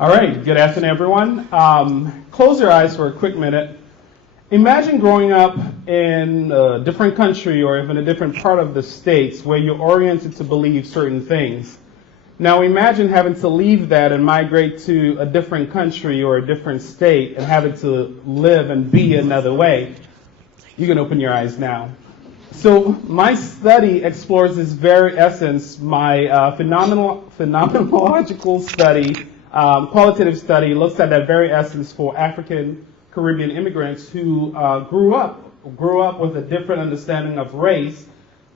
All right, good afternoon, everyone. Close your eyes for a quick minute. Imagine growing up in a different country or even a different part of the States where you're oriented to believe certain things. Now imagine having to leave that and migrate to a different country or a different state and having to live and be another way. You can open your eyes now. So my study explores this very essence. My phenomenological study, qualitative study, looks at that very essence for African Caribbean immigrants who grew up with a different understanding of race,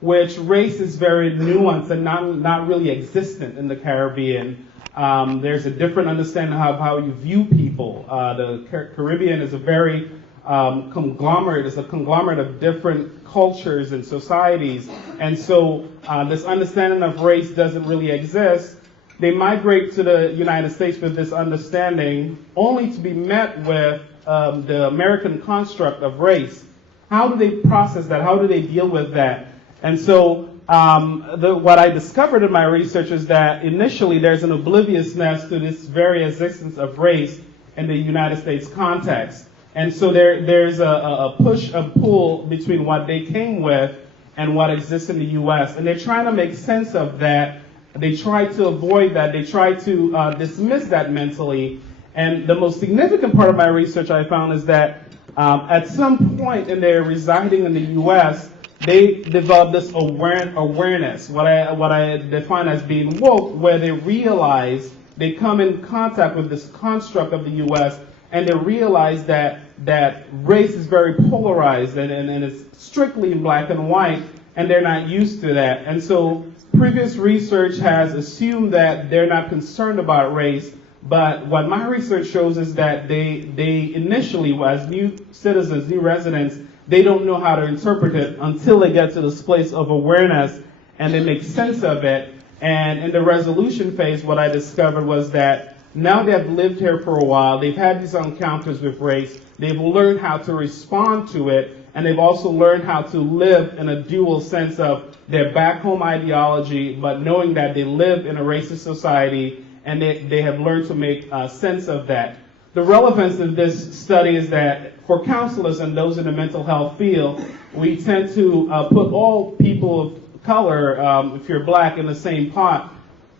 which race is very nuanced and not really existent in the Caribbean. There's a different understanding of how you view people. The Caribbean is a very conglomerate. It's a conglomerate of different cultures and societies, and so this understanding of race doesn't really exist. They migrate to the United States with this understanding, only to be met with the American construct of race. How do they process that? How do they deal with that? And so what I discovered in my research is that initially there's an obliviousness to this very existence of race in the United States context. And so there's a push and pull between what they came with and what exists in the U.S. And they're trying to make sense of that. They try to avoid that. They try to dismiss that mentally. And the most significant part of my research I found is that at some point in their residing in the U.S., they developed this awareness, what I define as being woke, where they realize, they come in contact with this construct of the U.S., and they realize that race is very polarized and it's strictly in black and white, and they're not used to that. And so previous research has assumed that they're not concerned about race, but what my research shows is that they initially, as new citizens, new residents, they don't know how to interpret it until they get to this place of awareness and they make sense of it. And in the resolution phase, what I discovered was that now they've lived here for a while, they've had these encounters with race, they've learned how to respond to it, and they've also learned how to live in a dual sense of their back home ideology, but knowing that they live in a racist society, and they have learned to make sense of that. The relevance of this study is that for counselors and those in the mental health field, we tend to put all people of color, if you're black, in the same pot.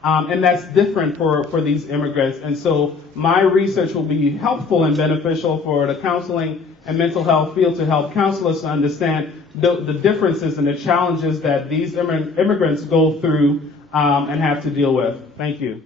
And that's different for these immigrants. And so my research will be helpful and beneficial for the counseling and mental health field to help counselors to understand the differences and the challenges that these immigrants go through and have to deal with. Thank you.